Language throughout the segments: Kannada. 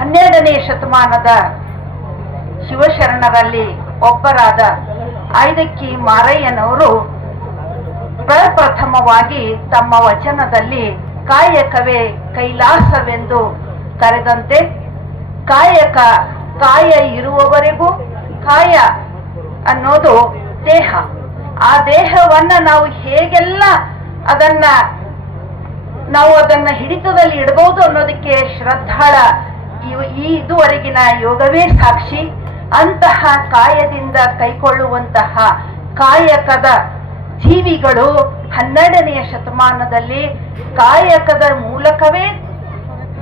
12ನೇ ಶತಮಾನದ ಶಿವಶರಣರಲ್ಲಿ ಒಬ್ಬರಾದ ಐದಕ್ಕಿ ಮಾರಯ್ಯನವರು ಪ್ರಪ್ರಥಮವಾಗಿ ತಮ್ಮ ವಚನದಲ್ಲಿ ಕಾಯಕವೇ ಕೈಲಾಸವೆಂದು ಕರೆದಂತೆ ಕಾಯ ಇರುವವರೆಗೂ ಕಾಯ ಅನ್ನೋದು ದೇಹ. ಆ ದೇಹವನ್ನ ನಾವು ಹೇಗೆಲ್ಲ ನಾವು ಅದನ್ನ ಹಿಡಿತದಲ್ಲಿ ಇಡಬಹುದು ಅನ್ನೋದಕ್ಕೆ ಶ್ರದ್ಧಾಳ ಇದುವರೆಗಿನ ಯೋಗವೇ ಸಾಕ್ಷಿ. ಅಂತಹ ಕಾಯದಿಂದ ಕೈಕೊಳ್ಳುವಂತಹ ಕಾಯಕದ ಜೀವಿಗಳು 12ನೇ ಶತಮಾನದಲ್ಲಿ ಕಾಯಕದ ಮೂಲಕವೇ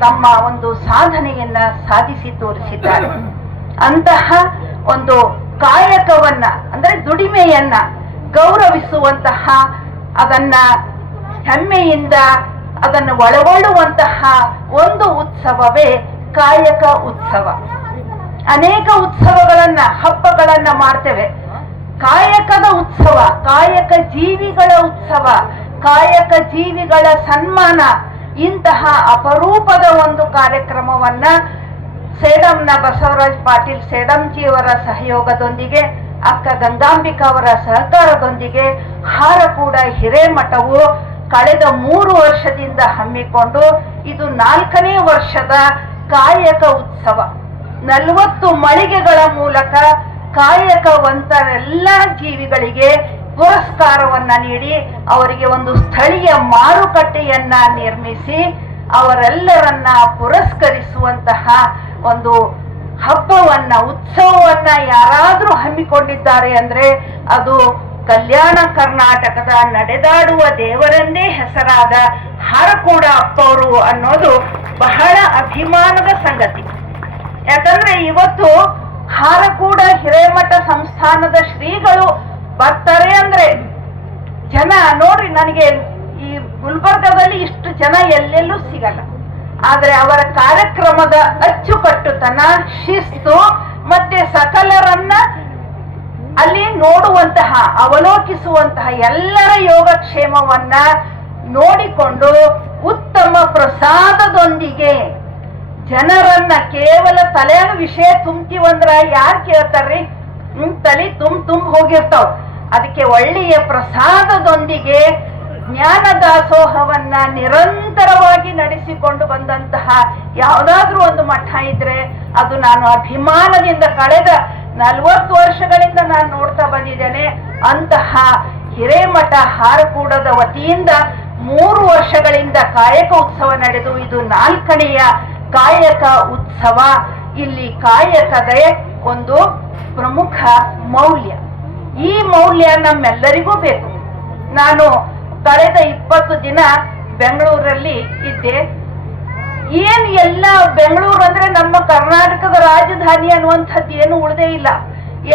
ತಮ್ಮ ಒಂದು ಸಾಧನೆಯನ್ನ ಸಾಧಿಸಿ ತೋರಿಸಿದ್ದಾರೆ. ಅಂತಹ ಒಂದು ಕಾಯಕವನ್ನ ಅಂದ್ರೆ ದುಡಿಮೆಯನ್ನ ಗೌರವಿಸುವಂತಹ, ಅದನ್ನ ಹೆಮ್ಮೆಯಿಂದ ಅದನ್ನು ಒಳಗೊಳ್ಳುವಂತಹ ಒಂದು ಉತ್ಸವವೇ ಕಾಯಕ ಉತ್ಸವ. ಅನೇಕ ಉತ್ಸವಗಳನ್ನ ಹಬ್ಬಗಳನ್ನ ಮಾಡ್ತೇವೆ. ಕಾಯಕದ ಉತ್ಸವ, ಕಾಯಕ ಜೀವಿಗಳ ಉತ್ಸವ, ಕಾಯಕ ಜೀವಿಗಳ ಸನ್ಮಾನ, ಇಂತಹ ಅಪರೂಪದ ಒಂದು ಕಾರ್ಯಕ್ರಮವನ್ನ ಸೇಡಂನ ಬಸವರಾಜ್ ಪಾಟೀಲ್ ಸೇಡಂಜಿಯವರ ಸಹಯೋಗದೊಂದಿಗೆ, ಅಕ್ಕ ಗಂಗಾಂಬಿಕಾ ಅವರ ಸಹಕಾರದೊಂದಿಗೆ ಹಾರಕೂಡ ಹಿರೇಮಠವು ಕಳೆದ 3 ವರ್ಷದಿಂದ ಹಮ್ಮಿಕೊಂಡು ಇದು 4ನೇ ವರ್ಷದ ಕಾಯಕ ಉತ್ಸವ. 40 ಮಳಿಗೆಗಳ ಮೂಲಕ ಕಾಯಕವಂತರೆಲ್ಲ ಜೀವಿಗಳಿಗೆ ಪುರಸ್ಕಾರವನ್ನ ನೀಡಿ ಅವರಿಗೆ ಒಂದು ಸ್ಥಳೀಯ ಮಾರುಕಟ್ಟೆಯನ್ನ ನಿರ್ಮಿಸಿ ಅವರೆಲ್ಲರನ್ನ ಪುರಸ್ಕರಿಸುವಂತಹ ಒಂದು ಹಬ್ಬವನ್ನ, ಉತ್ಸವವನ್ನ ಯಾರಾದ್ರೂ ಹಮ್ಮಿಕೊಂಡಿದ್ದಾರೆ ಅಂದ್ರೆ ಅದು ಕಲ್ಯಾಣ ಕರ್ನಾಟಕದ ನಡೆದಾಡುವ ದೇವರೆಂದೇ ಹೆಸರಾದ ಹಾರಕೂಡ ಅಪ್ಪವರು ಅನ್ನೋದು ಬಹಳ ಅಭಿಮಾನದ ಸಂಗತಿ. ಯಾಕಂದ್ರೆ ಇವತ್ತು ಹಾರಕೂಡ ಹಿರೇಮಠ ಸಂಸ್ಥಾನದ ಶ್ರೀಗಳು ಬರ್ತಾರೆ ಅಂದ್ರೆ ಜನ ನೋಡ್ರಿ, ನನಗೆ ಈ ಗುಲ್ಬರ್ಗದಲ್ಲಿ ಇಷ್ಟು ಜನ ಎಲ್ಲೆಲ್ಲೂ ಸಿಗಲ್ಲ. ಆದ್ರೆ ಅವರ ಕಾರ್ಯಕ್ರಮದ ಅಚ್ಚುಕಟ್ಟುತನ, ಶಿಸ್ತು ಮತ್ತೆ ಸಕಲರನ್ನ ಅಲ್ಲಿ ನೋಡುವಂತಹ, ಅವಲೋಕಿಸುವಂತಹ ಎಲ್ಲರ ಯೋಗಕ್ಷೇಮವನ್ನ ನೋಡಿಕೊಂಡು ಉತ್ತಮ ಪ್ರಸಾದದೊಂದಿಗೆ ಜನರನ್ನ ಕೇವಲ ತಲೆಯ ವಿಷಯ ತುಂಬ್ತೀವಂದ್ರ ಯಾರು ಕೇಳ್ತಾರ್ರಿ? ತಲೆ ತುಂಬ ಹೋಗಿರ್ತಾವ. ಅದಕ್ಕೆ ಒಳ್ಳೆಯ ಪ್ರಸಾದದೊಂದಿಗೆ ಜ್ಞಾನ ದಾಸೋಹವನ್ನ ನಿರಂತರವಾಗಿ ನಡೆಸಿಕೊಂಡು ಬಂದಂತಹ ಯಾವುದಾದ್ರೂ ಒಂದು ಮಠ ಇದ್ರೆ ಅದು ನಾನು ಅಭಿಮಾನದಿಂದ ಕಳೆದ 40 ವರ್ಷಗಳಿಂದ ನಾನು ನೋಡ್ತಾ ಬಂದಿದ್ದೇನೆ. ಅಂತಹ ಹಿರೇಮಠ ಹಾರಕೂಡದ ವತಿಯಿಂದ 3 ವರ್ಷಗಳಿಂದ ಕಾಯಕ ಉತ್ಸವ ನಡೆದು ಇದು 4ನೆಯ ಕಾಯಕ ಉತ್ಸವ. ಇಲ್ಲಿ ಕಾಯಕದ ಒಂದು ಪ್ರಮುಖ ಮೌಲ್ಯ, ಈ ಮೌಲ್ಯ ನಮ್ಮೆಲ್ಲರಿಗೂ ಬೇಕು. ನಾನು ಕಳೆದ 20 ದಿನ ಬೆಂಗಳೂರಲ್ಲಿ ಇದ್ದೆ. ಏನ್ ಎಲ್ಲ ಬೆಂಗಳೂರು ಅಂದ್ರೆ ನಮ್ಮ ಕರ್ನಾಟಕದ ರಾಜಧಾನಿ ಅನ್ನುವಂಥದ್ದು ಏನು ಉಳಿದೇ ಇಲ್ಲ.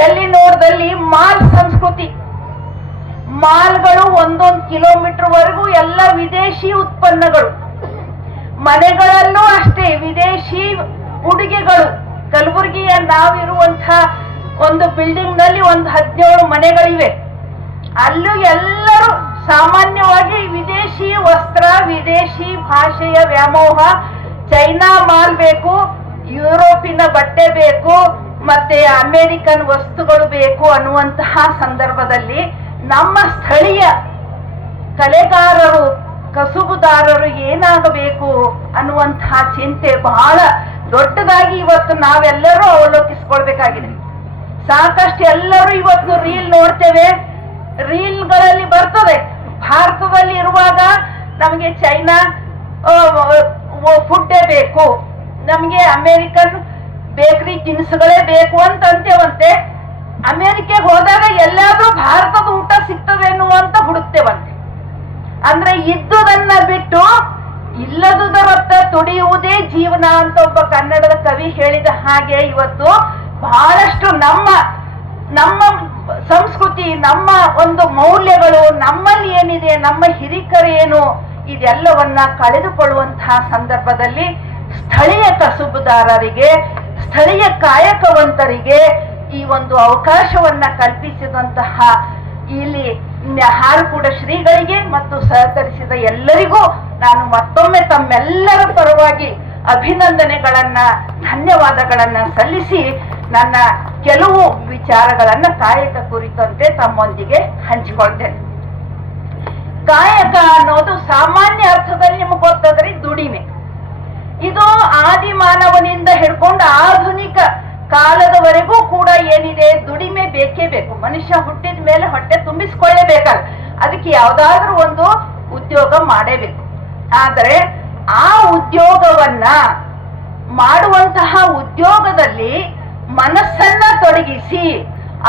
ಎಲ್ಲಿ ನೋಡ್ದಲ್ಲಿ ಮಾಲ್ ಸಂಸ್ಕೃತಿ, ಮಾಲ್ಗಳು 1 ಕಿಲೋಮೀಟರ್ ವರೆಗೂ ಎಲ್ಲ ವಿದೇಶಿ ಉತ್ಪನ್ನಗಳು, ಮನೆಗಳಲ್ಲೂ ಅಷ್ಟೇ ವಿದೇಶಿ ಉಡುಗೆಗಳು. ಕಲಬುರಗಿಯ ನಾವಿರುವಂತಹ ಒಂದು ಬಿಲ್ಡಿಂಗ್ ನಲ್ಲಿ ಒಂದು 17 ಮನೆಗಳಿವೆ. ಅಲ್ಲೂ ಎಲ್ಲರೂ ಸಾಮಾನ್ಯವಾಗಿ ವಿದೇಶಿ ವಸ್ತ್ರ, ವಿದೇಶಿ ಭಾಷೆಯ ವ್ಯಾಮೋಹ, ಚೈನಾ ಮಾಲ್ ಬೇಕು, ಯುರೋಪಿನ ಬಟ್ಟೆ ಬೇಕು, ಮತ್ತೆ ಅಮೆರಿಕನ್ ವಸ್ತುಗಳು ಬೇಕು ಅನ್ನುವಂತಹ ಸಂದರ್ಭದಲ್ಲಿ ನಮ್ಮ ಸ್ಥಳೀಯ ಕಲೆಗಾರರು, ಕಸುಬುದಾರರು ಏನಾಗಬೇಕು ಅನ್ನುವಂತಹ ಚಿಂತೆ ಬಹಳ ದೊಡ್ಡದಾಗಿ ಇವತ್ತು ನಾವೆಲ್ಲರೂ ಅವಲೋಕಿಸ್ಕೊಳ್ಬೇಕಾಗಿದೆ. ಸಾಕಷ್ಟು ಎಲ್ಲರೂ ಇವತ್ತು ರೀಲ್ ನೋಡ್ತೇವೆ, ರೀಲ್ಗಳಲ್ಲಿ ಬರ್ತದೆ ಭಾರತದಲ್ಲಿ ಇರುವಾಗ ನಮಗೆ ಚೈನಾ ಫುಡ್ಡೇ ಬೇಕು, ನಮಗೆ ಅಮೆರಿಕನ್ ಬೇಕರಿ ತಿನಿಸುಗಳೇ ಬೇಕು ಅಂತ ಅಂತೇವಂತೆ. ಅಮೆರಿಕೆಗೆ ಹೋದಾಗ ಎಲ್ಲಾದ್ರೂ ಭಾರತದ ಊಟ ಸಿಗ್ತದೆ ಎನ್ನುವಂತ ಹುಡುಕ್ತೇವಂತೆ. ಅಂದ್ರೆ ಇದ್ದುದನ್ನ ಬಿಟ್ಟು ಇಲ್ಲದುದರತ್ತ ತುಡಿಯುವುದೇ ಜೀವನ ಅಂತ ಒಬ್ಬ ಕನ್ನಡದ ಕವಿ ಹೇಳಿದ ಹಾಗೆ ಇವತ್ತು ಬಹಳಷ್ಟು ನಮ್ಮ ಸಂಸ್ಕೃತಿ, ನಮ್ಮ ಒಂದು ಮೌಲ್ಯಗಳು, ನಮ್ಮಲ್ಲಿ ಏನಿದೆ, ನಮ್ಮ ಹಿರಿಕರೇನು, ಇದೆಲ್ಲವನ್ನ ಕಳೆದುಕೊಳ್ಳುವಂತಹ ಸಂದರ್ಭದಲ್ಲಿ ಸ್ಥಳೀಯ ಕಸುಬುದಾರರಿಗೆ, ಸ್ಥಳೀಯ ಕಾಯಕವಂತರಿಗೆ ಈ ಒಂದು ಅವಕಾಶವನ್ನ ಕಲ್ಪಿಸಿದಂತಹ ಇಲ್ಲಿ ಹಾರಕೂಡ ಶ್ರೀಗಳಿಗೆ ಮತ್ತು ಸಹಕರಿಸಿದ ಎಲ್ಲರಿಗೂ ನಾನು ಮತ್ತೊಮ್ಮೆ ತಮ್ಮೆಲ್ಲರ ಪರವಾಗಿ ಅಭಿನಂದನೆಗಳನ್ನ ಧನ್ಯವಾದಗಳನ್ನ ಸಲ್ಲಿಸಿ ನನ್ನ ಕೆಲವು ವಿಚಾರಗಳನ್ನ ಕಾಯಕ ಕುರಿತಂತೆ ತಮ್ಮೊಂದಿಗೆ ಹಂಚಿಕೊಳ್ತೇನೆ. ಕಾಯಕ ಅನ್ನೋದು ಸಾಮಾನ್ಯ ಅರ್ಥದಲ್ಲಿ ನಿಮಗೆ ಗೊತ್ತಾದ್ರೆ ದುಡಿಮೆ. ಇದು ಆದಿ ಮಾನವನಿಂದ ಹಿಡ್ಕೊಂಡು ಆಧುನಿಕ ಕಾಲದವರೆಗೂ ಕೂಡ ಏನಿದೆ, ದುಡಿಮೆ ಬೇಕೇ ಬೇಕು. ಮನುಷ್ಯ ಹುಟ್ಟಿದ ಮೇಲೆ ಹೊಟ್ಟೆ ತುಂಬಿಸ್ಕೊಳ್ಳೇಬೇಕಲ್ಲ, ಅದಕ್ಕೆ ಯಾವ್ದಾದ್ರೂ ಒಂದು ಉದ್ಯೋಗ ಮಾಡೇಬೇಕು. ಆದರೆ ಆ ಉದ್ಯೋಗವನ್ನ ಮಾಡುವಂತಹ ಉದ್ಯೋಗದಲ್ಲಿ ಮನಸ್ಸನ್ನ ತೊಡಗಿಸಿ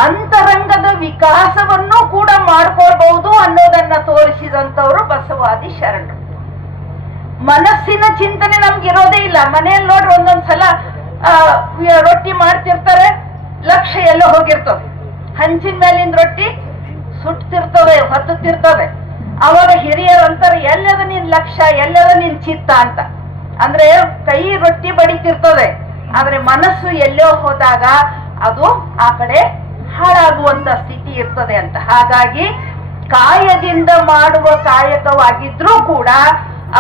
ಅಂತರಂಗದ ವಿಕಾಸವನ್ನು ಕೂಡ ಮಾಡ್ಕೊಳ್ಬಹುದು ಅನ್ನೋದನ್ನ ತೋರಿಸಿದಂತವರು ಬಸವಾದಿ ಶರಣರು. ಮನಸ್ಸಿನ ಚಿಂತನೆ ನಮ್ಗೆ ಇರೋದೇ ಇಲ್ಲ. ಮನೆಯಲ್ಲಿ ನೋಡ್ರಿ ಒಂದೊಂದ್ಸಲ ರೊಟ್ಟಿ ಮಾಡ್ತಿರ್ತಾರೆ, ಲಕ್ಷ್ಯ ಎಲ್ಲೋ ಹೋಗಿರ್ತದೆ. ಹಂಚಿನ ಮೇಲಿಂದ ರೊಟ್ಟಿ ಸುಟ್ತಿರ್ತವೆ, ಹೊತ್ತುತ್ತಿರ್ತವೆ. ಅವಾಗ ಹಿರಿಯರು ಅಂತಾರೆ, ಎಲ್ಲದ ನಿನ್ ಲಕ್ಷ್ಯ, ಎಲ್ಲದ ನಿನ್ ಚಿತ್ತ ಅಂತ. ಅಂದ್ರೆ ಕೈ ರೊಟ್ಟಿ ಬಡಿತಿರ್ತದೆ, ಆದ್ರೆ ಮನಸ್ಸು ಎಲ್ಲೋ ಹೋದಾಗ ಅದು ಆ ಕಡೆ ಹಾಳಾಗುವಂತ ಸ್ಥಿತಿ ಇರ್ತದೆ ಅಂತ. ಹಾಗಾಗಿ ಕಾಯದಿಂದ ಮಾಡುವ ಕಾಯಕವಾಗಿದ್ರೂ ಕೂಡ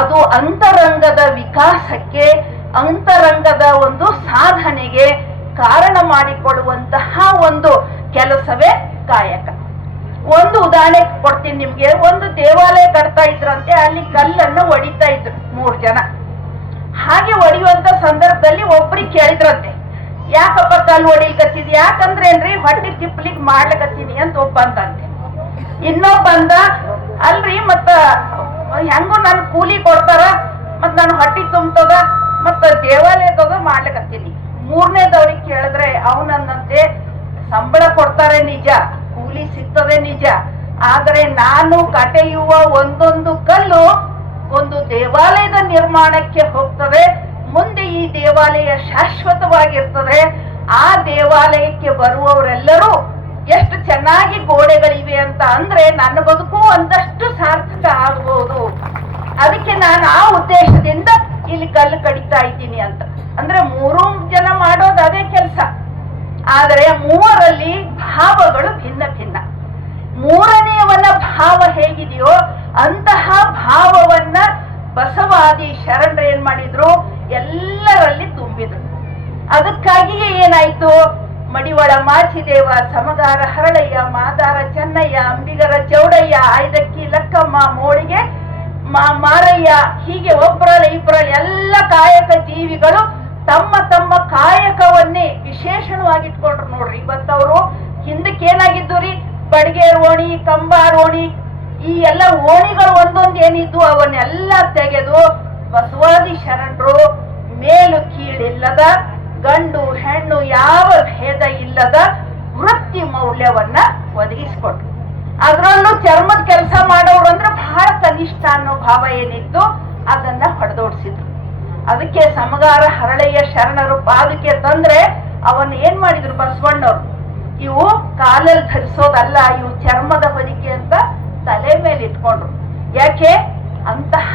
ಅದು ಅಂತರಂಗದ ವಿಕಾಸಕ್ಕೆ, ಅಂತರಂಗದ ಒಂದು ಸಾಧನೆಗೆ ಕಾರಣ ಮಾಡಿಕೊಡುವಂತಹ ಒಂದು ಕೆಲಸವೇ ಕಾಯಕ. ಒಂದು ಉದಾಹರಣೆ ಕೊಡ್ತೀನಿ ನಿಮ್ಗೆ. ಒಂದು ದೇವಾಲಯ ಕಟ್ತಾ ಇದ್ರಂತೆ, ಅಲ್ಲಿ ಕಲ್ಲನ್ನು ಒಡಿತಾ ಇದ್ರು 3 ಜನ. ಹಾಗೆ ಒಡೆಯುವಂತ ಸಂದರ್ಭದಲ್ಲಿ ಒಬ್ರಿಗೆ ಕೇಳಿದ್ರಂತೆ, ಯಾಕಪ್ಪ ಕಲ್ಲು ಹೊಡಿಲ್ಕತ್ತಿದ್? ಯಾಕಂದ್ರೆ ಏನ್ರಿ, ಹೊಟ್ಟೆ ತಿಪ್ಪಲಿಗ್ ಮಾಡ್ಲಕತ್ತೀನಿ ಅಂತ ಒಬ್ಬ ಅಂತಂತೆ. ಇನ್ನೊಬ್ಬ ಅಂದ, ಅಲ್ರಿ ಮತ್ತ ಹೆಂಗು ನನ್ ಕೂಲಿ ಕೊಡ್ತಾರ, ಮತ್ ನನ್ ಹೊಟ್ಟಿ ತುಂಬತದ, ಮತ್ತ ದೇವಾಲಯದ ಮಾಡ್ಲಕತ್ತೀನಿ. ಮೂರನೇದವ್ರಿಗೆ ಕೇಳಿದ್ರೆ ಅವನಂದಂತೆ, ಸಂಬಳ ಕೊಡ್ತಾರೆ ನಿಜ, ಕೂಲಿ ಸಿಗ್ತದೆ ನಿಜ, ಆದರೆ ನಾನು ಕಟೆಯುವ ಒಂದೊಂದು ಕಲ್ಲು ಒಂದು ದೇವಾಲಯದ ನಿರ್ಮಾಣಕ್ಕೆ ಹೋಗ್ತದೆ. ಮುಂದೆ ಈ ದೇವಾಲಯ ಶಾಶ್ವತವಾಗಿರ್ತದೆ. ಆ ದೇವಾಲಯಕ್ಕೆ ಬರುವವರೆಲ್ಲರೂ ಎಷ್ಟು ಚೆನ್ನಾಗಿ ಗೋಡೆಗಳಿವೆ ಅಂತ ಅಂದ್ರೆ ನನ್ನ ಬದುಕು ಒಂದಷ್ಟು ಸಾರ್ಥಕ ಆಗ್ಬಹುದು. ಅದಕ್ಕೆ ನಾನು ಆ ಉದ್ದೇಶದಿಂದ ಇಲ್ಲಿ ಕಲ್ಲು ಕಡಿತಾ ಇದ್ದೀನಿ ಅಂತ. ಅಂದ್ರೆ 3 ಜನ ಮಾಡೋದು ಅದೇ ಕೆಲಸ, ಆದರೆ ಮೂವರಲ್ಲಿ ಭಾವಗಳು ಭಿನ್ನ ಭಿನ್ನ. ಮೂರನೆಯವನ ಭಾವ ಹೇಗಿದೆಯೋ ಅಂತಹ ಭಾವವನ್ನ ಬಸವಾದಿ ಶರಣರು ಏನ್ ಮಾಡಿದ್ರು, ಎಲ್ಲರಲ್ಲಿ ತುಂಬಿದ್ರು. ಅದಕ್ಕಾಗಿಯೇ ಏನಾಯ್ತು, ಮಡಿವಾಳ ಮಾಚಿದೇವ, ಸಮಗಾರ ಹರಳಯ್ಯ, ಮಾದಾರ ಚೆನ್ನಯ್ಯ, ಅಂಬಿಗರ ಚೌಡಯ್ಯ, ಆಯ್ದಕ್ಕಿ ಲಕ್ಕಮ್ಮ, ಮೋಳಿಗೆ ಮಾರಯ್ಯ, ಹೀಗೆ ಒಬ್ಬರಲ್ಲಿ ಇಬ್ಬರಲ್ಲಿ ಎಲ್ಲ ಕಾಯಕ ಜೀವಿಗಳು ತಮ್ಮ ತಮ್ಮ ಕಾಯಕವನ್ನೇ ವಿಶೇಷಣವಾಗಿಟ್ಕೊಂಡ್ರು. ನೋಡ್ರಿ, ಇವತ್ತವರು ಹಿಂದಕ್ಕೆ ಏನಾಗಿದ್ದು ರೀ, ಬಡಿಗೆ ರೋಣಿ, ಕಂಬ ರೋಣಿ, ಈ ಎಲ್ಲ ಓಣಿಗಳು ಒಂದೊಂದು ಏನಿದ್ದು ಅವನ್ನೆಲ್ಲ ತೆಗೆದು ಬಸವಾದಿ ಶರಣರು ಮೇಲು ಕೀಳಿಲ್ಲದ, ಗಂಡು ಹೆಣ್ಣು ಯಾವ ಭೇದ ಇಲ್ಲದ ವೃತ್ತಿ ಮೌಲ್ಯವನ್ನ ಒದಗಿಸಿಕೊಟ್ರು. ಅದರಲ್ಲೂ ಚರ್ಮದ ಕೆಲಸ ಮಾಡೋರು ಅಂದ್ರೆ ಬಹಳ ಕನಿಷ್ಠ ಅನ್ನೋ ಭಾವ ಏನಿತ್ತು ಅದನ್ನ ಹೊಡೆದೋಡಿಸಿದ್ರು. ಅದಕ್ಕೆ ಸಮಗಾರ ಹರಳೆಯ ಶರಣರು ಪಾದಕ್ಕೆ ತಂದ್ರೆ ಅವನ್ನ ಏನ್ ಮಾಡಿದ್ರು ಬಸವಣ್ಣವ್ರು, ಇವು ಕಾಲಲ್ಲಿ ಧರಿಸೋದಲ್ಲ, ಇವು ಚರ್ಮದ ಹೊದಿಕೆ ಅಂತ ತಲೆ ಮೇಲೆ ಇಟ್ಕೊಂಡ್ರು. ಯಾಕೆ, ಅಂತಹ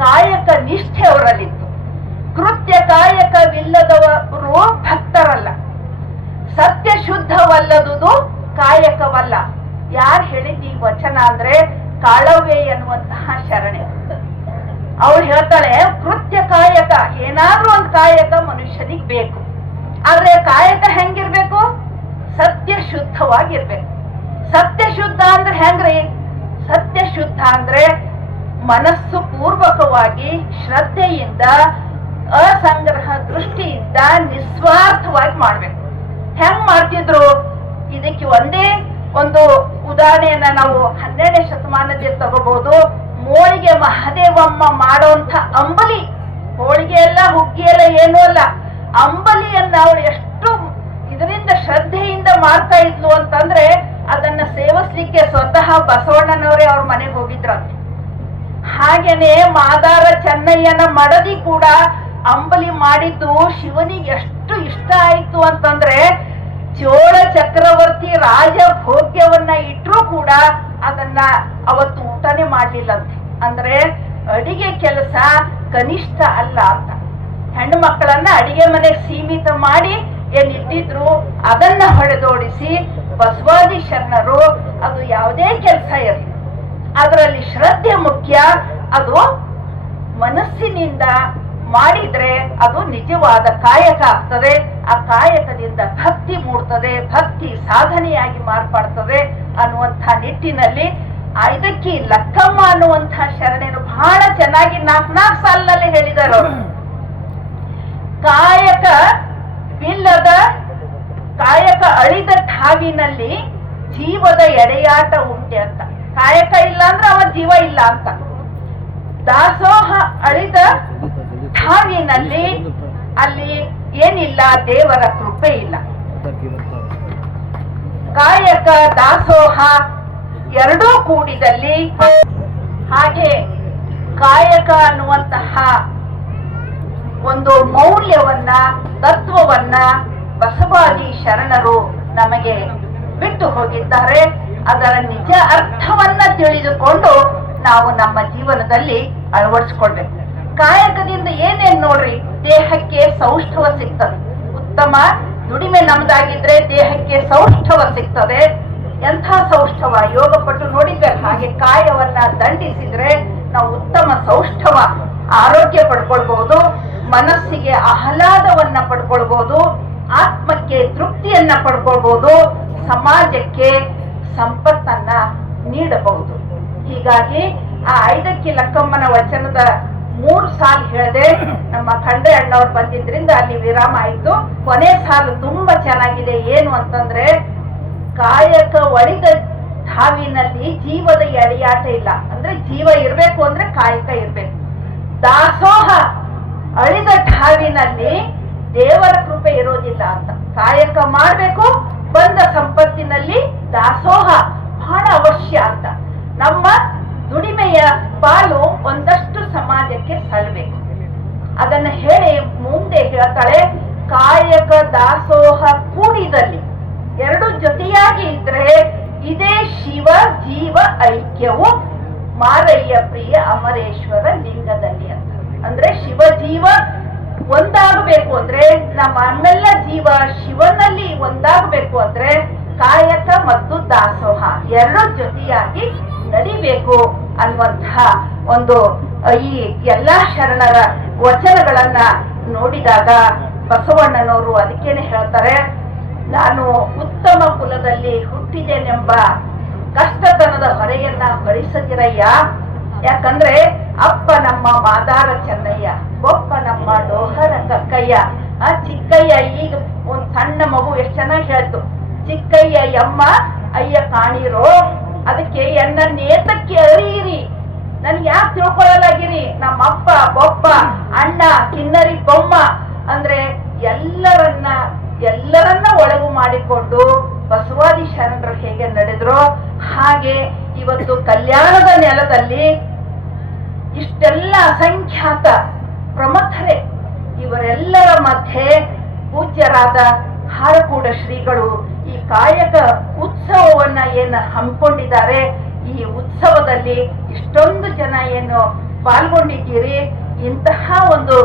ಕಾಯಕ ನಿಷ್ಠೆ ಅವರಲ್ಲಿತ್ತು. ಕೃತ್ಯ ಕಾಯಕವಿಲ್ಲದವರು ಭಕ್ತರಲ್ಲ, ಸತ್ಯ ಶುದ್ಧವಲ್ಲದುದು ಕಾಯಕವಲ್ಲ. ಯಾರು ಹೇಳಿದ ಈ ವಚನ ಅಂದ್ರೆ ಕಾಳವ್ವೆ ಎನ್ನುವಂತಹ ಶರಣೆ. ಅವಳು ಹೇಳ್ತಾಳೆ, ಕೃತ್ಯ ಕಾಯಕ, ಏನಾದ್ರೂ ಒಂದು ಕಾಯಕ ಮನುಷ್ಯನಿಗೆ ಬೇಕು. ಆದ್ರೆ ಕಾಯಕ ಹೆಂಗಿರ್ಬೇಕು, ಸತ್ಯ ಶುದ್ಧವಾಗಿರ್ಬೇಕು. ಸತ್ಯ ಶುದ್ಧ ಅಂದ್ರೆ ಹೆಂಗ್ರಿ, ಸತ್ಯ ಶುದ್ಧ ಅಂದ್ರೆ ಮನಸ್ಸು ಪೂರ್ವಕವಾಗಿ ಶ್ರದ್ಧೆಯಿಂದ ಅಸಂಗ್ರಹ ದೃಷ್ಟಿಯಿಂದ ನಿಸ್ವಾರ್ಥವಾಗಿ ಮಾಡ್ಬೇಕು. ಹೆಂಗ್ ಮಾಡ್ತಿದ್ರು, ಇದಕ್ಕೆ ಒಂದೇ ಒಂದು ಉದಾಹರಣೆಯನ್ನ ನಾವು 12ನೇ ಶತಮಾನದಲ್ಲಿ ತಗೋಬಹುದು. ಮೋಳಿಗೆ ಮಹದೇವಮ್ಮ ಮಾಡೋಂಥ ಅಂಬಲಿ, ಹೋಳಿಗೆ ಎಲ್ಲ ಹುಗ್ಗಿ ಎಲ್ಲ ಏನೂ ಅಲ್ಲ, ಅಂಬಲಿಯನ್ನ ಅವಳು ಎಷ್ಟು ಇದರಿಂದ ಶ್ರದ್ಧೆಯಿಂದ ಮಾಡ್ತಾ ಇದ್ಲು ಅಂತಂದ್ರೆ ಅದನ್ನ ಸೇವಿಸ್ಲಿಕ್ಕೆ ಸ್ವತಃ ಬಸವಣ್ಣನವರೇ ಅವ್ರ ಮನೆಗೆ ಹೋಗಿದ್ರಂತೆ. ಹಾಗೇನೆ ಮಾದಾರ ಚೆನ್ನಯ್ಯನ ಮಡದಿ ಕೂಡ ಅಂಬಲಿ ಮಾಡಿದ್ದು ಶಿವನಿಗೆ ಎಷ್ಟು ಇಷ್ಟ ಆಯ್ತು ಅಂತಂದ್ರೆ ಚೋಳ ಚಕ್ರವರ್ತಿ ರಾಜ ಭೋಗ್ಯವನ್ನ ಇಟ್ರೂ ಕೂಡ ಅದನ್ನ ಅವತ್ತು ಊಟನೇ ಮಾಡ್ಲಿಲ್ಲಂತೆ. ಅಂದ್ರೆ ಅಡಿಗೆ ಕೆಲಸ ಕನಿಷ್ಠ ಅಲ್ಲ ಅಂತ. ಹೆಣ್ಣು ಮಕ್ಕಳನ್ನ ಅಡಿಗೆ ಮನೆಗೆ ಸೀಮಿತ ಮಾಡಿ ಏನಿಟ್ಟಿದ್ರು ಅದನ್ನ ಹೊಡೆದೋಡಿಸಿ ಬಸವಾದಿ ಶರಣರು ಅದು ಯಾವುದೇ ಕೆಲಸ ಇರಲಿ ಅದರಲ್ಲಿ ಶ್ರದ್ಧೆ ಮುಖ್ಯ. ಅದು ಮನಸ್ಸಿನಿಂದ ಮಾಡಿದ್ರೆ ಅದು ನಿಜವಾದ ಕಾಯಕ ಆಗ್ತದೆ. ಆ ಕಾಯಕದಿಂದ ಭಕ್ತಿ ಮೂಡ್ತದೆ, ಭಕ್ತಿ ಸಾಧನೆಯಾಗಿ ಮಾರ್ಪಡ್ತದೆ ಅನ್ನುವಂಥ ನಿಟ್ಟಿನಲ್ಲಿ ಇದಕ್ಕೆ ಲಕ್ಕಮ್ಮ ಅನ್ನುವಂಥ ಶರಣರು ಬಹಳ ಚೆನ್ನಾಗಿ 4 ಸಾಲಿನಲ್ಲಿ ಹೇಳಿದ್ದಾರೆ ಅವರು. ಕಾಯಕ ಬಿಲ್ಲದ ಕಾಯಕ ಅಳಿದ ಠಾವಿನಲ್ಲಿ ಜೀವದ ಎಡೆಯಾಟ ಉಂಟೆ ಅಂತ. ಕಾಯಕ ಇಲ್ಲ ಅಂದ್ರೆ ಅವ ಜೀವ ಇಲ್ಲ ಅಂತ. ದಾಸೋಹ ಅಳಿದ ಠಾವಿನಲ್ಲಿ ಅಲ್ಲಿ ಏನಿಲ್ಲ, ದೇವರ ಕೃಪೆ ಇಲ್ಲ. ಕಾಯಕ ದಾಸೋಹ ಎರಡೂ ಕೂಡಿದಲ್ಲಿ, ಹಾಗೆ ಕಾಯಕ ಅನ್ನುವಂತಹ ಒಂದು ಮೌಲ್ಯವನ್ನ, ತತ್ವವನ್ನ ಬಸವಾದಿ ಶರಣರು ನಮಗೆ ಬಿಟ್ಟು ಹೋಗಿದ್ದಾರೆ. ಅದರ ನಿಜ ಅರ್ಥವನ್ನ ತಿಳಿದುಕೊಂಡು ನಾವು ನಮ್ಮ ಜೀವನದಲ್ಲಿ ಅಳವಡಿಸ್ಕೊಳ್ಬೇಕು. ಕಾಯಕದಿಂದ ಏನೇನ್ ನೋಡ್ರಿ, ದೇಹಕ್ಕೆ ಸೌಷ್ಠವ ಸಿಗ್ತದೆ. ಉತ್ತಮ ದುಡಿಮೆ ನಮ್ದಾಗಿದ್ರೆ ದೇಹಕ್ಕೆ ಸೌಷ್ಠವ ಸಿಗ್ತದೆ. ಎಂಥ ಸೌಷ್ಠವ, ಯೋಗ ಪಟ್ಟು ನೋಡಿದ್ರೆ ಹಾಗೆ ಕಾಯವನ್ನ ದಂಡಿಸಿದ್ರೆ ನಾವು ಉತ್ತಮ ಸೌಷ್ಠವ ಆರೋಗ್ಯ ಪಡ್ಕೊಳ್ಬಹುದು, ಮನಸ್ಸಿಗೆ ಆಹ್ಲಾದವನ್ನ ಪಡ್ಕೊಳ್ಬಹುದು, ಆತ್ಮಕ್ಕೆ ತೃಪ್ತಿಯನ್ನ ಪಡ್ಕೊಳ್ಬಹುದು, ಸಮಾಜಕ್ಕೆ ಸಂಪತ್ತನ್ನ ನೀಡಬಹುದು. ಹೀಗಾಗಿ ಆ 5ಕ್ಕೆ ಲಕ್ಕಮ್ಮನ ವಚನದ 3 ಸಾಲು ಹೇಳಿದೆ. ನಮ್ಮ ಖಂಡೆ ಅಣ್ಣವ್ರು ಬಂದಿದ್ರಿಂದ ಅಲ್ಲಿ ವಿರಾಮ ಆಯ್ತು. ಕೊನೆ ಸಾಲು ತುಂಬಾ ಚೆನ್ನಾಗಿದೆ. ಏನು ಅಂತಂದ್ರೆ, ಕಾಯಕ ಒಳಿದ ಠಾವಿನಲ್ಲಿ ಜೀವದ ಎಡೆಯಾಟ ಇಲ್ಲ. ಅಂದ್ರೆ ಜೀವ ಇರ್ಬೇಕು ಅಂದ್ರೆ ಕಾಯಕ ಇರ್ಬೇಕು. ದಾಸೋಹ ಅಳಿದ ಠಾವಿನಲ್ಲಿ ದೇವರ ಕೃಪೆ ಇರೋದಿಲ್ಲ ಅಂತ. ಕಾಯಕ ಮಾಡ್ಬೇಕು, ಬಂದ ಸಂಪತ್ತಿನಲ್ಲಿ ದಾಸೋಹ ಬಹಳ ಅವಶ್ಯ ಅಂತ. ನಮ್ಮ ದುಡಿಮೆಯ ಪಾಲು ಒಂದಷ್ಟು ಸಮಾಜಕ್ಕೆ ಸಲ್ಲಬೇಕು. ಅದನ್ನ ಹೇಳಿ ಮುಂದೆ ಹೇಳ್ತಾಳೆ, ಕಾಯಕ ದಾಸೋಹ ಕೂಡಿದಲ್ಲಿ, ಎರಡು ಜೊತೆಯಾಗಿ ಇದ್ರೆ ಇದೇ ಶಿವ ಜೀವ ಐಕ್ಯವು ಮಾರಯ್ಯ ಪ್ರಿಯ ಅಮರೇಶ್ವರ ಲಿಂಗದಲ್ಲಿ ಅಂತ. ಅಂದ್ರೆ ಶಿವ ಜೀವ ಒಂದಾಗಬೇಕು ಅಂದ್ರೆ, ನಮ್ಮೆಲ್ಲ ಜೀವ ಶಿವನಲ್ಲಿ ಒಂದಾಗಬೇಕು ಅಂದ್ರೆ ಕಾಯಕ ಮತ್ತು ದಾಸೋಹ ಎರಡು ಜೊತೆಯಾಗಿ ನಡಿಬೇಕು ಅನ್ನುವಂತಹ ಒಂದು ಈ ಎಲ್ಲಾ ಶರಣರ ವಚನಗಳನ್ನ ನೋಡಿದಾಗ ಬಸವಣ್ಣನವರು ಅದಕ್ಕೇನೆ ಹೇಳ್ತಾರೆ, ನಾನು ಉತ್ತಮ ಕುಲದಲ್ಲಿ ಹುಟ್ಟಿದ್ದೇನೆಂಬ ಕಷ್ಟತನದ ಹೊರೆಯನ್ನ ಭರಿಸದಿರಯ್ಯ. ಯಾಕಂದ್ರೆ ಅಪ್ಪ ನಮ್ಮ ಮಾದಾರ ಚೆನ್ನಯ್ಯ, ಬೊಪ್ಪ ನಮ್ಮ ಡೋಹರ ಕಕ್ಕಯ್ಯ. ಆ ಚಿಕ್ಕಯ್ಯ, ಈಗ ಒಂದ್ ಸಣ್ಣ ಮಗು ಎಷ್ಟ್ ಚೆನ್ನಾಗಿ ಹೇಳ್ತು, ಚಿಕ್ಕಯ್ಯ ಯಮ್ಮ ಅಯ್ಯ ಕಾಣಿರೋ, ಅದಕ್ಕೆ ಎನ್ನ ನೇತಕ್ಕೆ ಅರಿಯಿರಿ. ನನ್ಗೆ ಯಾಕೆ ತಿಳ್ಕೊಳ್ಳಲಾಗಿರಿ, ನಮ್ಮ ಅಪ್ಪ ಬೊಪ್ಪ ಅಣ್ಣ ಕಿನ್ನರಿ ಬೊಮ್ಮ ಅಂದ್ರೆ ಎಲ್ಲರನ್ನ ಒಳಗು ಮಾಡಿಕೊಂಡು ಬಸವಾದಿ ಶರಣರು ಹೇಗೆ ನಡೆದ್ರು ಹಾಗೆ ಇವತ್ತು ಕಲ್ಯಾಣದ ನೆಲದಲ್ಲಿ ಇಷ್ಟೆಲ್ಲ ಅಸಂಖ್ಯಾತ ಪ್ರಮಥರೆ, ಇವರೆಲ್ಲರ ಮಧ್ಯೆ ಪೂಜ್ಯರಾದ ಹಾರಕೂಡ ಶ್ರೀಗಳು ಈ ಕಾಯಕ ಉತ್ಸವವನ್ನ ಏನು ಹಮ್ಮಿಕೊಂಡಿದ್ದಾರೆ, ಈ ಉತ್ಸವದಲ್ಲಿ ಇಷ್ಟೊಂದು ಜನ ಏನು ಪಾಲ್ಗೊಂಡಿದ್ದೀರಿ. ಇಂತಹ ಒಂದು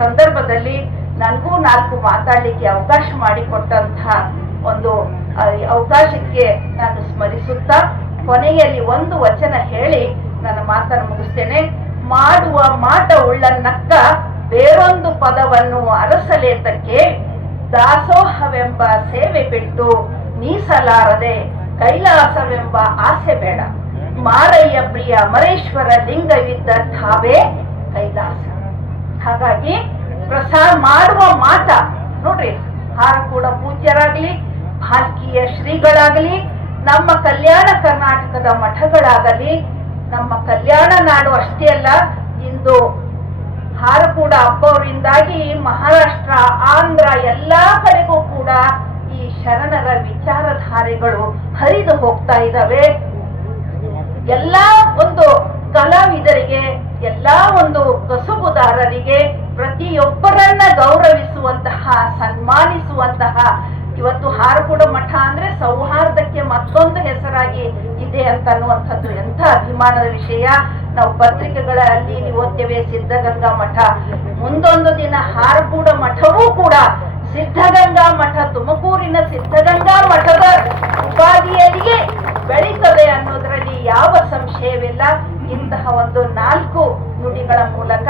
ಸಂದರ್ಭದಲ್ಲಿ ನನಗೂ 4 ಮಾತಾಡ್ಲಿಕ್ಕೆ ಅವಕಾಶ ಮಾಡಿಕೊಟ್ಟಂತಹ ಒಂದು ಅವಕಾಶಕ್ಕೆ ನಾನು ಸ್ಮರಿಸುತ್ತಾ ಕೊನೆಯಲ್ಲಿ ಒಂದು ವಚನ ಹೇಳಿ ನನ್ನ ಮಾತನ್ನು ಮುಗಿಸ್ತೇನೆ. ಮಾಡುವ ಮಾಟ ಉಳ್ಳನ್ನಕ್ಕ ಬೇರೊಂದು ಪದವನ್ನು ಅರಸಲೇತಕ್ಕೆ, ದಾಸೋಹವೆಂಬ ಸೇವೆ ಬಿಟ್ಟು ನೀಸಲಾರದೆ ಕೈಲಾಸವೆಂಬ ಆಸೆ ಬೇಡ. ಮಾರಯ್ಯ ಪ್ರಿಯ ಅಮರೇಶ್ವರ ಲಿಂಗವಿದ್ದ ಠಾವೇ ಕೈಲಾಸ. ಹಾಗಾಗಿ ಮಾಡುವ ಮಾಟ ನೋಡ್ರಿ, ಹಾರಕೂಡ ಪೂಜ್ಯರಾಗ್ಲಿ, ಭಾಲ್ಕಿಯ ಶ್ರೀಗಳಾಗಲಿ, ನಮ್ಮ ಕಲ್ಯಾಣ ಕರ್ನಾಟಕದ ಮಠಗಳಾಗಲಿ, ನಮ್ಮ ಕಲ್ಯಾಣ ನಾಡು ಅಷ್ಟೇ ಅಲ್ಲ, ಇಂದು ಹಾರಕೂಡ ಹಬ್ಬವರಿಂದಾಗಿ ಮಹಾರಾಷ್ಟ್ರ, ಆಂಧ್ರ ಎಲ್ಲಾ ಕಡೆಗೂ ಕೂಡ ಈ ಶರಣರ ವಿಚಾರಧಾರೆಗಳು ಹರಿದು ಹೋಗ್ತಾ ಇದ್ದಾವೆ. ಎಲ್ಲಾ ಒಂದು ಕಲಾವಿದರಿಗೆ, ಎಲ್ಲಾ ಒಂದು ಕಸುಬುದಾರರಿಗೆ ಪ್ರತಿಯೊಬ್ಬರನ್ನ ಗೌರವಿಸುವಂತಹ, ಸನ್ಮಾನಿಸುವಂತಹ, ಇವತ್ತು ಹಾರಕೂಡ ಮಠ ಅಂದ್ರೆ ಸೌಹಾರ್ದಕ್ಕೆ ಮತ್ತೊಂದು ಹೆಸರಾಗಿ ಇದೆ ಅಂತ ಅನ್ನುವಂಥದ್ದು ಎಂಥ ಅಭಿಮಾನದ ವಿಷಯ. ನಾವು ಪತ್ರಿಕೆಗಳಲ್ಲಿ ಓದ್ತೇವೆ ಸಿದ್ಧಗಂಗಾ ಮಠ, ಮುಂದೊಂದು ದಿನ ಹಾರಕೂಡ ಮಠವೂ ಕೂಡ ಸಿದ್ಧಗಂಗಾ ಮಠ, ತುಮಕೂರಿನ ಸಿದ್ಧಗಂಗಾ ಮಠದ ಉಪಾಧಿಯಲ್ಲಿಯೇ ಬೆಳೀತದೆ ಅನ್ನೋದ್ರಲ್ಲಿ ಯಾವ ಸಂಶಯವಿಲ್ಲ. ಇಂತಹ ಒಂದು 4 ನುಡಿಗಳ ಮೂಲಕ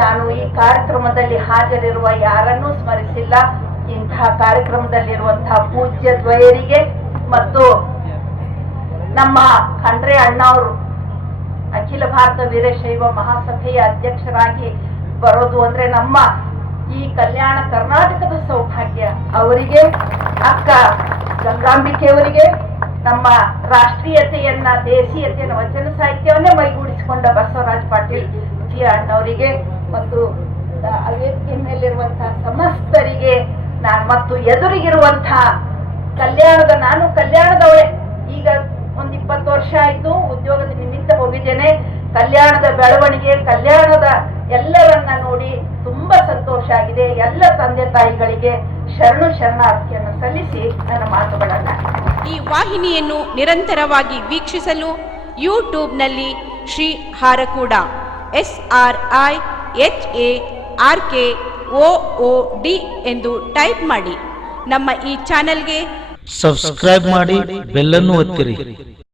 ನಾನು ಈ ಕಾರ್ಯಕ್ರಮದಲ್ಲಿ ಹಾಜರಿರುವ ಯಾರನ್ನೂ ಸ್ಮರಿಸಿಲ್ಲ. ಇಂತಹ ಕಾರ್ಯಕ್ರಮದಲ್ಲಿರುವಂತಹ ಪೂಜ್ಯ ದ್ವಯರಿಗೆ ಮತ್ತು ನಮ್ಮ ಖಂಡ್ರೆ ಅಣ್ಣವರು ಅಖಿಲ ಭಾರತ ವೀರಶೈವ ಮಹಾಸಭೆಯ ಅಧ್ಯಕ್ಷರಾಗಿ ಬರೋದು ಅಂದ್ರೆ ನಮ್ಮ ಈ ಕಲ್ಯಾಣ ಕರ್ನಾಟಕದ ಸೌಭಾಗ್ಯ. ಅವರಿಗೆ, ಅಕ್ಕ ಗಂಗಾಂಬಿಕೆಯವರಿಗೆ, ನಮ್ಮ ರಾಷ್ಟ್ರೀಯತೆಯನ್ನ, ದೇಶೀಯತೆಯನ್ನ, ವಚನ ಸಾಹಿತ್ಯವನ್ನೇ ಮೈಗೂಡಿಸಿಕೊಂಡ ಬಸವರಾಜ್ ಪಾಟೀಲ್ ಜಿ ಅಣ್ಣವರಿಗೆ ಮತ್ತು ವೇದಿಕೆ ಮೇಲಿರುವಂತಹ ಸಮಸ್ತರಿಗೆ ಮತ್ತು ಎದುರಿಗಿರುವಂತಹ ನಾನು ಕಲ್ಯಾಣದವಳೆ. ಈಗ ಒಂದು 20 ವರ್ಷ ಆಯ್ತು, ಉದ್ಯೋಗದ ನಿಮಿತ್ತ ಹೋಗಿದ್ದೇನೆ. ಕಲ್ಯಾಣದ ಬೆಳವಣಿಗೆ, ಕಲ್ಯಾಣದ ಎಲ್ಲರನ್ನ ನೋಡಿ ತುಂಬಾ ಸಂತೋಷ ಆಗಿದೆ. ಎಲ್ಲ ತಂದೆ ತಾಯಿಗಳಿಗೆ ಶರಣಾರ್ಥಿಯನ್ನು ಸಲ್ಲಿಸಿ ನನ್ನ ಮಾತುಗಳನ್ನ. ಈ ವಾಹಿನಿಯನ್ನು ನಿರಂತರವಾಗಿ ವೀಕ್ಷಿಸಲು ಯೂಟ್ಯೂಬ್ನಲ್ಲಿ ಶ್ರೀ ಹಾರಕೂಡ SRIHARKOOD ಎಂದು ಟೈಪ್ ಮಾಡಿ. ನಮ್ಮ ಈ ಚಾನೆಲ್ಗೆ ಸಬ್ಸ್ಕ್ರೈಬ್ ಮಾಡಿ, ಬೆಲ್ ಅನ್ನು ಒತ್ತಿರಿ.